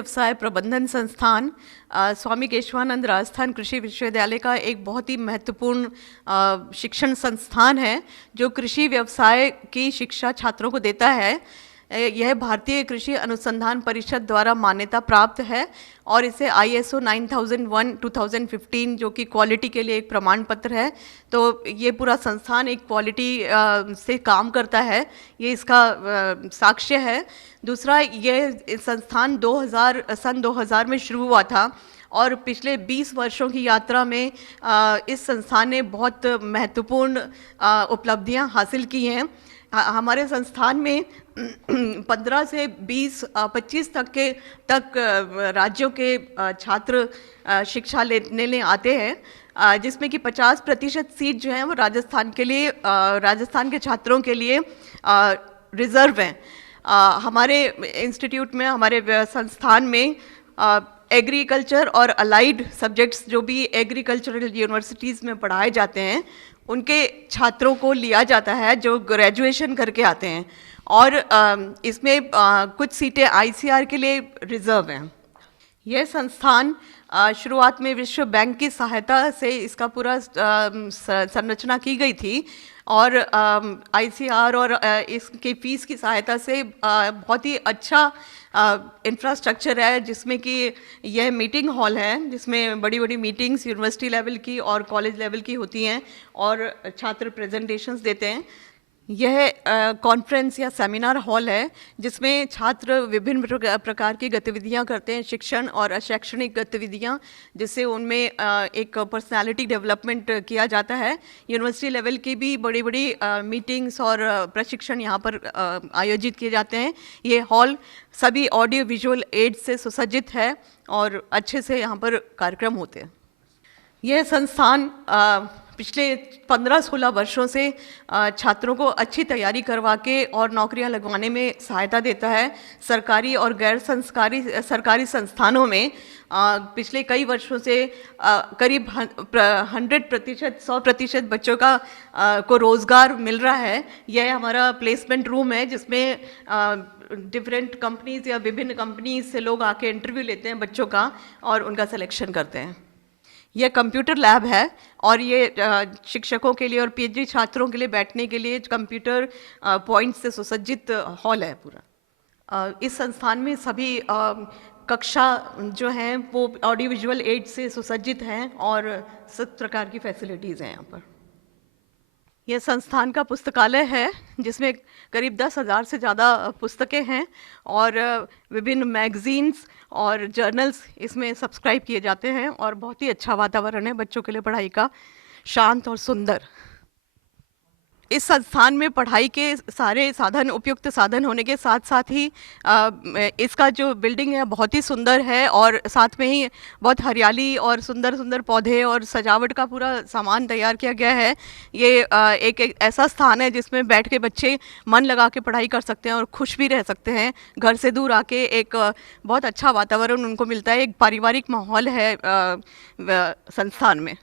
व्यवसाय प्रबंधन संस्थान स्वामी केशवानंद राजस्थान कृषि विश्वविद्यालय का एक बहुत ही महत्वपूर्ण शिक्षण संस्थान है जो कृषि व्यवसाय की शिक्षा छात्रों को देता है। यह भारतीय कृषि अनुसंधान परिषद द्वारा मान्यता प्राप्त है और इसे ISO 9001:2015 जो कि क्वालिटी के लिए एक प्रमाण पत्र है। तो ये पूरा संस्थान एक क्वालिटी से काम करता है, ये इसका साक्ष्य है। दूसरा, ये संस्थान सन 2000 में शुरू हुआ था और पिछले 20 वर्षों की यात्रा में इस संस्थान ने बहुत महत्वपूर्ण उपलब्धियां हासिल की हैं। हमारे संस्थान में 15 से 25 तक राज्यों के छात्र शिक्षा लेने आते हैं, जिसमें कि 50% सीट जो है वो राजस्थान के छात्रों के लिए रिजर्व हैं। हमारे इंस्टीट्यूट में, हमारे संस्थान में एग्रीकल्चर और अलाइड सब्जेक्ट्स जो भी एग्रीकल्चरल यूनिवर्सिटीज़ में पढ़ाए जाते हैं उनके छात्रों को लिया जाता है जो ग्रेजुएशन करके आते हैं और इसमें कुछ सीटें ICAR के लिए रिजर्व हैं। यह संस्थान शुरुआत में विश्व बैंक की सहायता से इसका पूरा संरचना की गई थी और ICAR और इसके फीस की सहायता से बहुत ही अच्छा इंफ्रास्ट्रक्चर है, जिसमें कि यह मीटिंग हॉल है जिसमें बड़ी बड़ी मीटिंग्स यूनिवर्सिटी लेवल की और कॉलेज लेवल की होती हैं और छात्र प्रेजेंटेशंस देते हैं। यह कॉन्फ्रेंस या सेमिनार हॉल है जिसमें छात्र विभिन्न प्रकार की गतिविधियां करते हैं, शिक्षण और अशैक्षणिक गतिविधियां, जिससे उनमें एक पर्सनालिटी डेवलपमेंट किया जाता है। यूनिवर्सिटी लेवल की भी बड़ी बड़ी मीटिंग्स और प्रशिक्षण यहाँ पर आयोजित किए जाते हैं। ये हॉल सभी ऑडियो विजुअल एड से सुसज्जित है और अच्छे से यहाँ पर कार्यक्रम होते हैं। यह संस्थान पिछले 15-16 वर्षों से छात्रों को अच्छी तैयारी करवा के और नौकरियां लगवाने में सहायता देता है। सरकारी और गैर सरकारी संस्थानों में पिछले कई वर्षों से करीब 100% बच्चों को रोज़गार मिल रहा है। यह हमारा प्लेसमेंट रूम है जिसमें डिफरेंट कंपनीज या विभिन्न कंपनीज से लोग आके इंटरव्यू लेते हैं बच्चों का और उनका सिलेक्शन करते हैं। यह कंप्यूटर लैब है और ये शिक्षकों के लिए और PhD छात्रों के लिए बैठने के लिए कंप्यूटर पॉइंट से सुसज्जित हॉल है पूरा। इस संस्थान में सभी कक्षा जो हैं वो ऑडियो विजुअल एड से सुसज्जित हैं और सब प्रकार की फैसिलिटीज़ हैं यहाँ पर। यह संस्थान का पुस्तकालय है जिसमें करीब 10,000 से ज़्यादा पुस्तकें हैं और विभिन्न मैगज़ीन्स और जर्नल्स इसमें सब्सक्राइब किए जाते हैं और बहुत ही अच्छा वातावरण है बच्चों के लिए पढ़ाई का, शांत और सुंदर। इस संस्थान में पढ़ाई के सारे साधन, उपयुक्त साधन होने के साथ साथ ही इसका जो बिल्डिंग है बहुत ही सुंदर है और साथ में ही बहुत हरियाली और सुंदर सुंदर पौधे और सजावट का पूरा सामान तैयार किया गया है। ये एक ऐसा स्थान है जिसमें बैठ के बच्चे मन लगा के पढ़ाई कर सकते हैं और खुश भी रह सकते हैं। घर से दूर आके एक बहुत अच्छा वातावरण उनको मिलता है, एक पारिवारिक माहौल है संस्थान में।